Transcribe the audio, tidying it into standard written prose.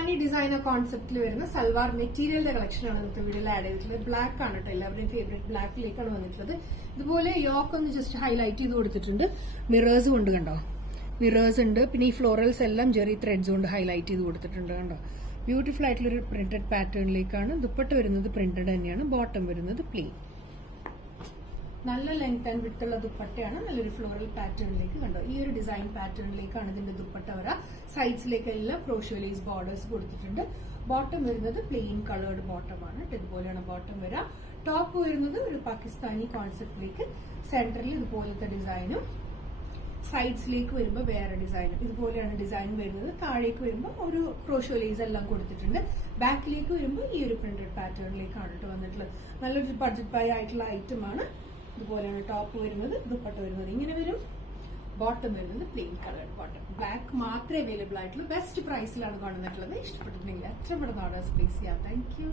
Pakistani designer കോൺസെപ്റ്റിൽ വരുന്ന സൽവാർ മെറ്റീരിയലിന്റെ കളക്ഷനാണ് ഇന്നത്തെ വീഡിയോയിൽ ആഡ് ചെയ്തിട്ടുള്ളത്. ബ്ലാക്ക് ആണ് കേട്ടോ, എല്ലാവരുടെയും ഫേവറേറ്റ് ബ്ലാക്കിലേക്കാണ് വന്നിട്ടുള്ളത്. ഇതുപോലെ യോക്ക് ഒന്ന് ജസ്റ്റ് ഹൈലൈറ്റ് ചെയ്ത് കൊടുത്തിട്ടുണ്ട്. മിറേഴ്സ് കൊണ്ട് കണ്ടോ, മിറേഴ്സ് ഉണ്ട്. പിന്നെ ഈ ഫ്ലോറൽസ് എല്ലാം ജെറി ത്രെഡ്സ് കൊണ്ട് ഹൈലൈറ്റ് ചെയ്ത് കൊടുത്തിട്ടുണ്ട് കണ്ടോ. ബ്യൂട്ടിഫുൾ ആയിട്ടുള്ള ഒരു പ്രിന്റഡ് പാറ്റേണിലേക്കാണ്. ദുപ്പട്ട വരുന്നത് പ്രിന്റഡ് തന്നെയാണ്. ബോട്ടം വരുന്നത് പ്ലെയിൻ. നല്ല ലെങ്ത് ആൻഡ് വിഡ്ത്ത് ഉള്ള ദുപ്പട്ടയാണ്. നല്ലൊരു ഫ്ലോറൽ പാറ്റേണിലേക്ക് കണ്ടോ. ഈ ഒരു ഡിസൈൻ പാറ്റേണിലേക്കാണ് ഇതിന്റെ ദുപ്പട്ട വര. സൈഡ്സിലേക്കെല്ലാം ക്രോഷ്യോലൈസ് ബോർഡേഴ്സ് കൊടുത്തിട്ടുണ്ട്. ബോട്ടം വരുന്നത് പ്ലെയിൻ കളേർഡ് ബോട്ടമാണ്. ഇതുപോലെയാണ് ബോട്ടം വര. ടോപ്പ് വരുന്നത് ഒരു പാകിസ്ഥാനി കോൺസെപ്റ്റിലേക്ക് സെന്ററിൽ ഇതുപോലത്തെ ഡിസൈനും സൈഡ്സിലേക്ക് വരുമ്പോൾ വേറെ ഡിസൈനും ഇതുപോലെയാണ് ഡിസൈൻ വരുന്നത്. താഴേക്ക് വരുമ്പോൾ ഒരു ക്രോഷ്യോലൈസ് എല്ലാം കൊടുത്തിട്ടുണ്ട്. ബാക്കിലേക്ക് വരുമ്പോൾ ഈ ഒരു പ്രിന്റഡ് പാറ്റേണിലേക്കാണ് കേട്ടോ വന്നിട്ടുള്ളത്. നല്ലൊരു ബഡ്ജറ്റ് ബൈ ആയിട്ടുള്ള ഐറ്റം ആണ്. ഇതുപോലെയാണ് ടോപ്പ് വരുന്നത്. ദുപ്പട്ട വരുന്നത് ഇങ്ങനെ വരും. ബോട്ടം വരുന്നത് പ്ലെയിൻ കളേർഡ് ബോട്ടം. ബ്ലാക്ക് മാത്രമേ അവൈലബിൾ ആയിട്ടുള്ളൂ. ബെസ്റ്റ് പ്രൈസിലാണ് കൊണ്ടുവന്നിട്ടുള്ളത്. ഇഷ്ടപ്പെട്ടിട്ടുണ്ടെങ്കിൽ എത്ര പെട്ടെന്ന് ഓർഡേഴ്സ് പ്ലേസ് ചെയ്യാം. Thank you.